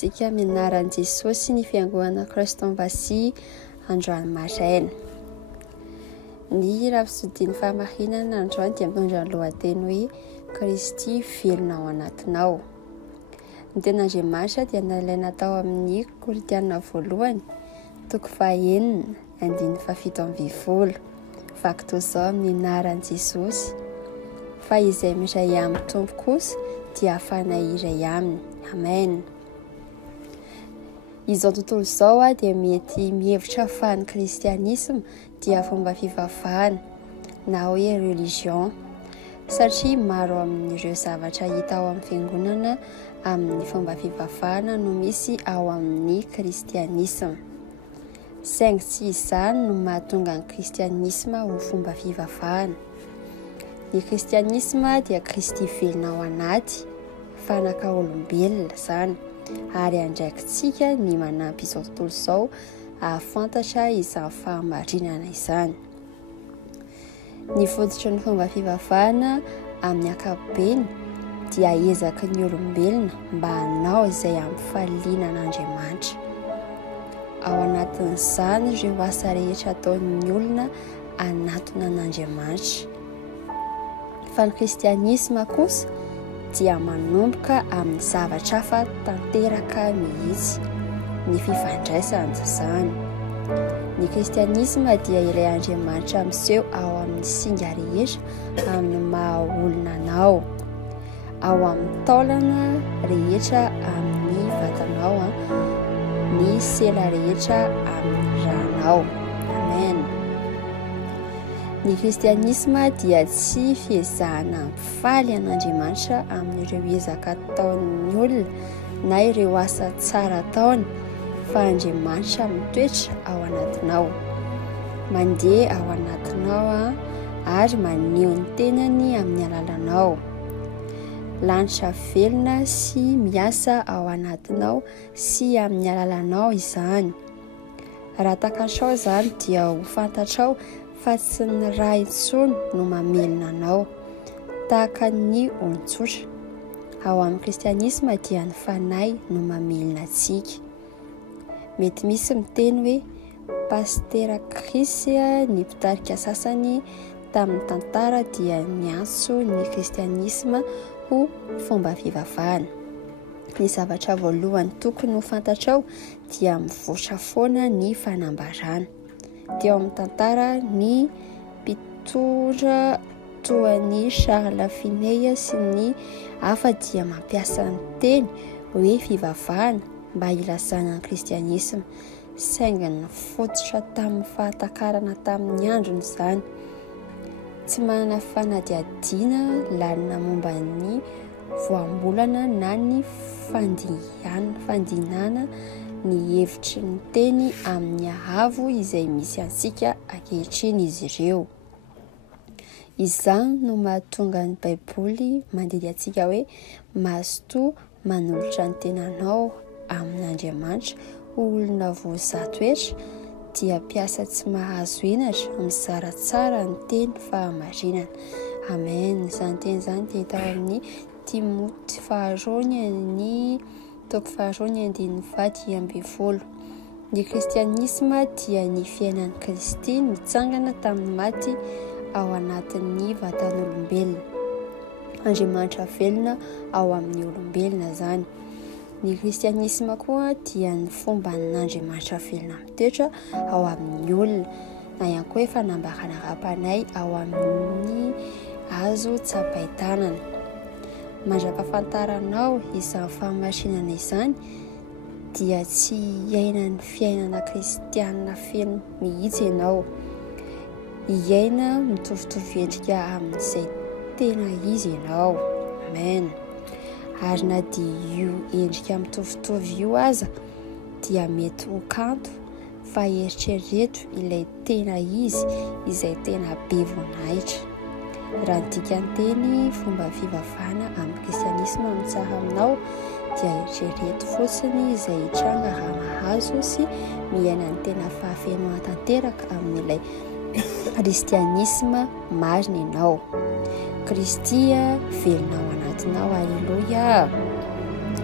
antsika amin'ny anaran'i Jesosy ny fiangonana Kristy Ambasy androany maraina. Ny rafisodian'ny famarinana androany dia mitondra ny lohateny hoe Kristy velona ao anatinao. Ny tenin'Andriamanitra dia nalaina tao amin'ny Korintiana voalohany 9:1-7. Vaky toy izao amin'ny anaran'i Jesosy. Fa izay miray amin'ny Tompo kosa dia hafanay iray aminy. Amen. Izao tontolo izao dia mety mihevitra fa ny kristianisma dia fomba fivavahana na hoe religion, satria maro amin'ireo zavatra hita ao amin'ny fiangonana amin'ny fomba fivavahana no misy ao amin'ny kristianisma. Saingy tsy izany no mahatonga ny kristianisma ho fomba fivavahana. Ny kristianisma dia Kristy velona ao anaty, fanaka olombelona izany, ary andraikitsika ny manampy izao tontolo izao ahafantatra izany fahamarinana izany. Ny fototry ny fomba fivavahana amin'ny ankapobeny dia ezaky ny olombelona mba hanao izay amin'ny fahaliana an'Andriamanitra. Ao anatin'izany ireo asa rehetra ataon'ny olona anatona an'Andriamanitra. Fa ny kristianisma kosa dia manomboka amin'ny zavatra hafa tanteraka mihitsy, ny fifandraisana izany. Ny kristianisma dia ilay Andriamanitra miseho ao amin'ny singa rehetra amin'ny maha olona anao, ao amin'ny taolana rehetra amin'ny vatanao, ny sela rehetra amin'ny ranao. Amen. Ny kristianisma dia tsy fiezahana hampifaly an'Andriamanitra amin'ireo ezaka ataon'ny olona na ireo asa tsara ataony, fa Andriamanitra mitoetra ao anatinao, mandeha ao anatinao ary maneho ny tenany amin'ny alalanao. Lanitra velona sy miasa ao anatinao sy amin'ny alalanao izany. Raha takatrao izany dia ho fantatrao fa tsy ny raha intsony no mamelona anao, tahaka ny olon-tsotra. Ao amin'ny kristianisma dia ny fanahy no mamelona antsika. Mety misy miteny hoe pastera Kristy ny mpitarika sasany tamin'ny tantara dia niantso ny kristianisma ho fomba fivavahana. Ny zavatra voalohany tokony ho fantatrao dia mivoatra foana ny fanambarana. Dia ao amin'ny tantara ny mpitondra toa ny Charles Finney sy ny hafa dia mampiasa ny teny hoe fivavahana mba hilazana ny kristianisma, saingy nifototra tamin'ny fahatakarana tamin'ny androny izany. Tsy manana fanadihadiana lalina momba ny voambolana na ny fandinana ny hevitry ny teny amin'ny ahavo izay misy antsika ankehitriny izy ireo. Izany no mahatonga ny Baiboly mandidy antsika hoe mazotoa manolotra ny tenanao amin'Andriamanitra olona voazatoetra dia piasa tsy mahazo henatra mizara tsara ny teny fahamarinana. Amen. Izany teny izany dia hita amin'ny Timoty faharoany ny toko faharoany 9:20. Ny kristianisma dia ny fiainan'ny Kristy mitsangana tamin'ny maty ao anatin'ny vatan'olombelona. Andriamanitra velona ao amin'ny olombelona izany. Ny kristianisma koa dia ny fomba n'Andriamanitra velona mitoetra ao amin'ny olona, na ihany koa fanambarana rapanay ao amin'ny hazo tsapain-tanana. Mandrapahafantaranao izany fahamarinana izany dia tsy hiaina ny fiainana kristianina feno mihitsy ianao. Hiaina mitovitovy endrika amin'izay tena izy ianao. Amen. Ary na dia io endrika mitovitovy io aza dia mety ho kanto, fa eritrereto ilay tena izy izay tena be voninahitra. Raha ny dikan-teny fomba fivavahana amin'ny kristianisma mitsara aminao dia eritrereto fotsiny izay hitranga raha mahazo sy miaina ny tena fahafenoana tanteraka amin'ilay kristianisma marina ianao. Kristy velona ao anatinao. Alleluia.